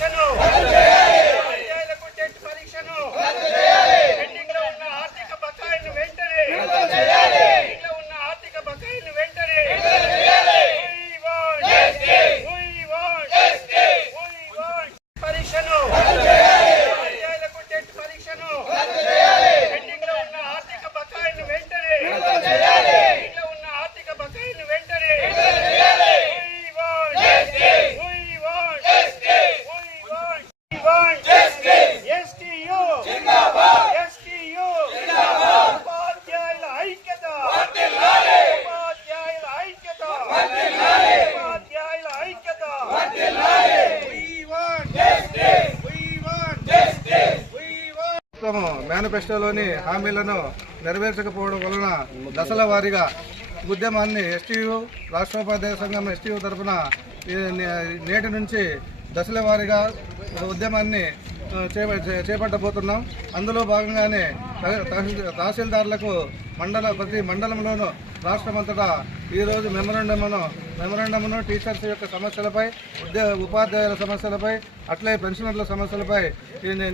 పరీక్షను ఉపాధ్యాయులకు టెట్ పరీక్షను పెండింగ్ లో ఉన్న ఆర్థిక బకాయిలను వెంటనే పరీక్షను ఉపాధ్యాయులకు టెట్ పరీక్షను పెండింగ్ లో ఉన్న ఆర్థిక బకాయిలను వెంటనే మేనిఫెస్టోలోని హామీలను నెరవేర్చకపోవడం వలన దశల వారీగా ఉద్యమాన్ని ఎస్టీయూ రాష్ట్రోపాధ్యాయ సంఘం ఎస్టీయూ తరఫున నేటి నుంచి దశల వారీగా ఉద్యమాన్ని చేపట్టబోతున్నాం. అందులో భాగంగానే తహసీల్దారులకు ప్రతి మండలంలోనూ రాష్ట్రమంతటా ఈరోజు మెమరాండమును టీచర్స్ యొక్క సమస్యలపై ఉపాధ్యాయుల సమస్యలపై అట్లే పెన్షనర్ల సమస్యలపై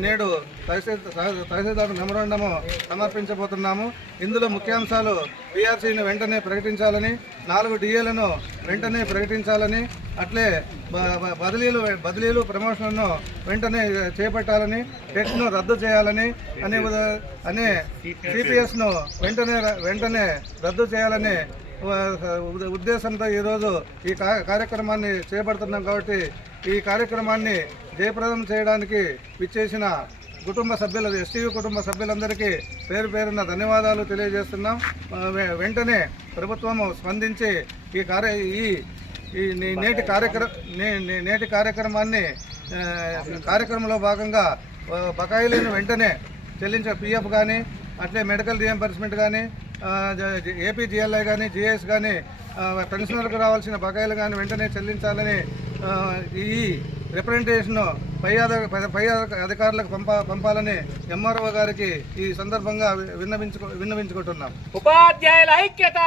నేడు తహసీల్దార్ మెమరాండము సమర్పించబోతున్నాము. ఇందులో ముఖ్యాంశాలు పీఆర్సీని వెంటనే ప్రకటించాలని, 4 డిఏలను వెంటనే ప్రకటించాలని, అట్లే బదిలీలు ప్రమోషన్ను వెంటనే చేపట్టాలని, టెట్ను రద్దు చేయాలని అనే సిపిఎస్ను వెంటనే రద్దు చేయాలని ఉద్దేశంతో ఈరోజు ఈ కార్యక్రమాన్ని చేపడుతున్నాం. కాబట్టి ఈ కార్యక్రమాన్ని జయప్రదం చేయడానికి విచ్చేసిన కుటుంబ సభ్యులు ఎస్టీయూ కుటుంబ సభ్యులందరికీ పేరు పేరున ధన్యవాదాలు తెలియజేస్తున్నాం. వెంటనే ప్రభుత్వము స్పందించి నేటి కార్యక్రమంలో భాగంగా బకాయిలను వెంటనే పిఎఫ్ కానీ, అట్లే మెడికల్ రియంబర్స్మెంట్ కానీ, ఏపీజీఎల్ఐ కానీ, జిఎస్ కానీ, పెన్షనర్లకు రావాల్సిన బకాయిలు కానీ వెంటనే చెల్లించాలని ఈ రిప్రజెంటేషన్ పై అధికారులకు పంపాలని ఎంఆర్ఓ గారికి ఈ సందర్భంగా విన్నవించుకుంటున్నాం. ఉపాధ్యాయుల ఐక్యత,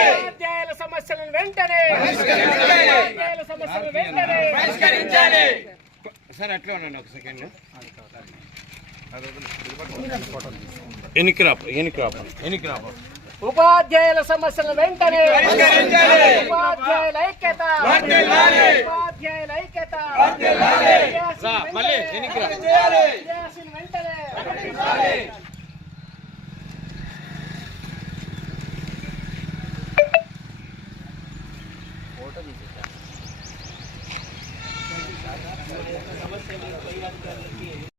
ఉపాధ్యాయుల సమస్యలను వెంటనే సార్ అట్లా ఉన్నాను ఒక సెకండ్. ఉపాధ్యాయుల సమస్యలను వెంటనే ఉపాధ్యాయుల ఐక్యత, ఉపాధ్యాయుల ఐక్యత వెంటనే